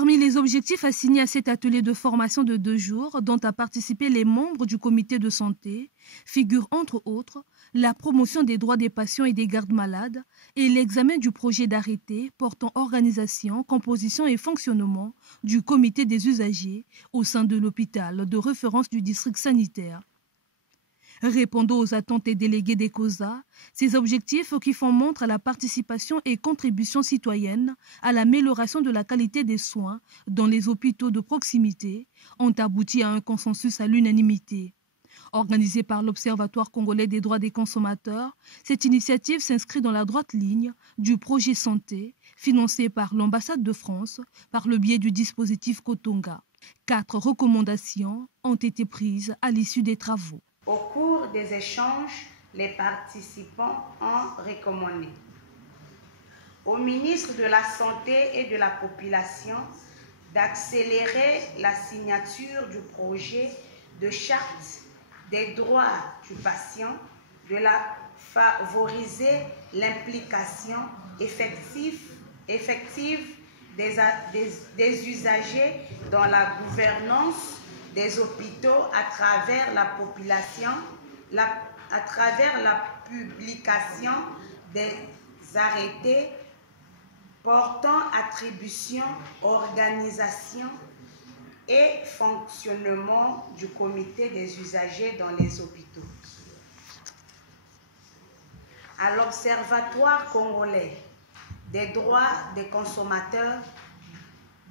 Parmi les objectifs assignés à cet atelier de formation de 2 jours, dont a participé les membres du comité de santé, figurent entre autres la promotion des droits des patients et des gardes malades et l'examen du projet d'arrêté portant organisation, composition et fonctionnement du comité des usagers au sein de l'hôpital de référence du district sanitaire. Répondant aux attentes des délégués des COSA, ces objectifs qui font montre à la participation et contribution citoyenne à l'amélioration de la qualité des soins dans les hôpitaux de proximité ont abouti à un consensus à l'unanimité. Organisée par l'Observatoire congolais des droits des consommateurs, cette initiative s'inscrit dans la droite ligne du projet santé financé par l'ambassade de France par le biais du dispositif Kotonga. 4 recommandations ont été prises à l'issue des travaux. Au cours des échanges, les participants ont recommandé au ministre de la Santé et de la Population d'accélérer la signature du projet de charte des droits du patient, de la favoriser l'implication effective des usagers dans la gouvernance des hôpitaux à travers la population, à travers la publication des arrêtés portant attribution, organisation et fonctionnement du comité des usagers dans les hôpitaux. À l'Observatoire congolais des droits des consommateurs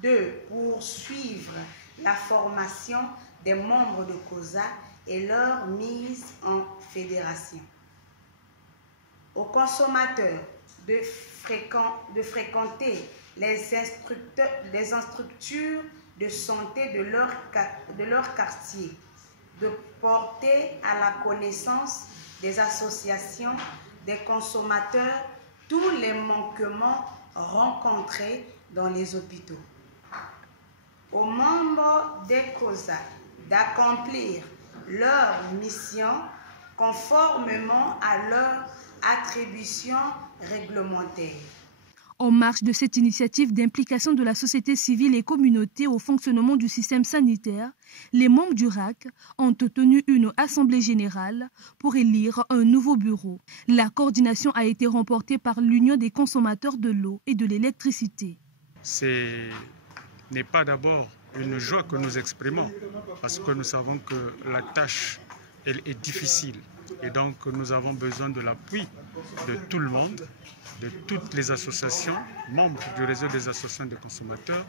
de poursuivre la formation des membres de COSA et leur mise en fédération. Aux consommateurs de fréquenter les structures de santé de leur quartier, de porter à la connaissance des associations des consommateurs tous les manquements rencontrés dans les hôpitaux. Aux membres des COSA d'accomplir leur mission conformément à leur attribution réglementaire. En marge de cette initiative d'implication de la société civile et communauté au fonctionnement du système sanitaire, les membres du RAC ont tenu une assemblée générale pour élire un nouveau bureau. La coordination a été remportée par l'Union des consommateurs de l'eau et de l'électricité. Ce n'est pas d'abord une joie que nous exprimons, parce que nous savons que la tâche elle est difficile. Et donc nous avons besoin de l'appui de tout le monde, de toutes les associations, membres du réseau des associations de consommateurs,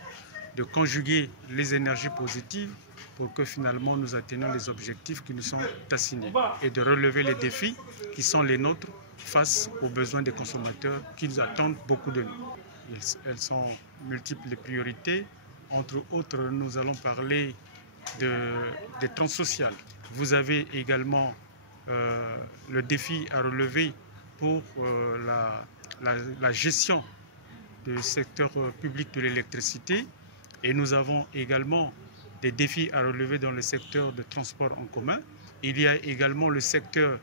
de conjuguer les énergies positives pour que finalement nous atteignions les objectifs qui nous sont assignés et de relever les défis qui sont les nôtres face aux besoins des consommateurs qui nous attendent beaucoup de nous. Elles sont multiples les priorités. Entre autres, nous allons parler des tranches sociales. Vous avez également le défi à relever pour la gestion du secteur public de l'électricité. Et nous avons également des défis à relever dans le secteur de transport en commun. Il y a également le secteur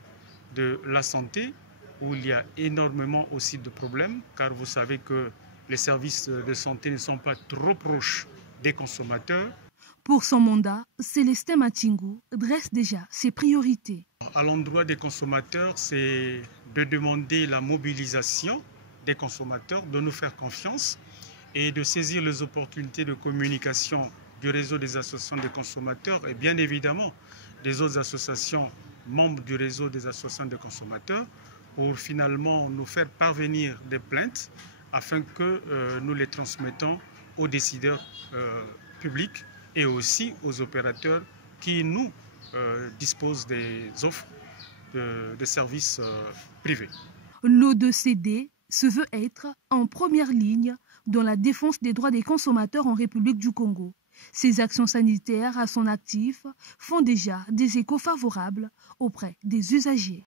de la santé, où il y a énormément aussi de problèmes, car vous savez que les services de santé ne sont pas trop proches des consommateurs. Pour son mandat, Célestin Matingu dresse déjà ses priorités. À l'endroit des consommateurs, c'est de demander la mobilisation des consommateurs, de nous faire confiance et de saisir les opportunités de communication du réseau des associations des consommateurs et bien évidemment des autres associations membres du réseau des associations des consommateurs pour finalement nous faire parvenir des plaintes afin que nous les transmettons aux décideurs publics et aussi aux opérateurs qui nous disposent des offres de services privés. L'O2CD se veut être en première ligne dans la défense des droits des consommateurs en République du Congo. Ces actions sanitaires à son actif font déjà des échos favorables auprès des usagers.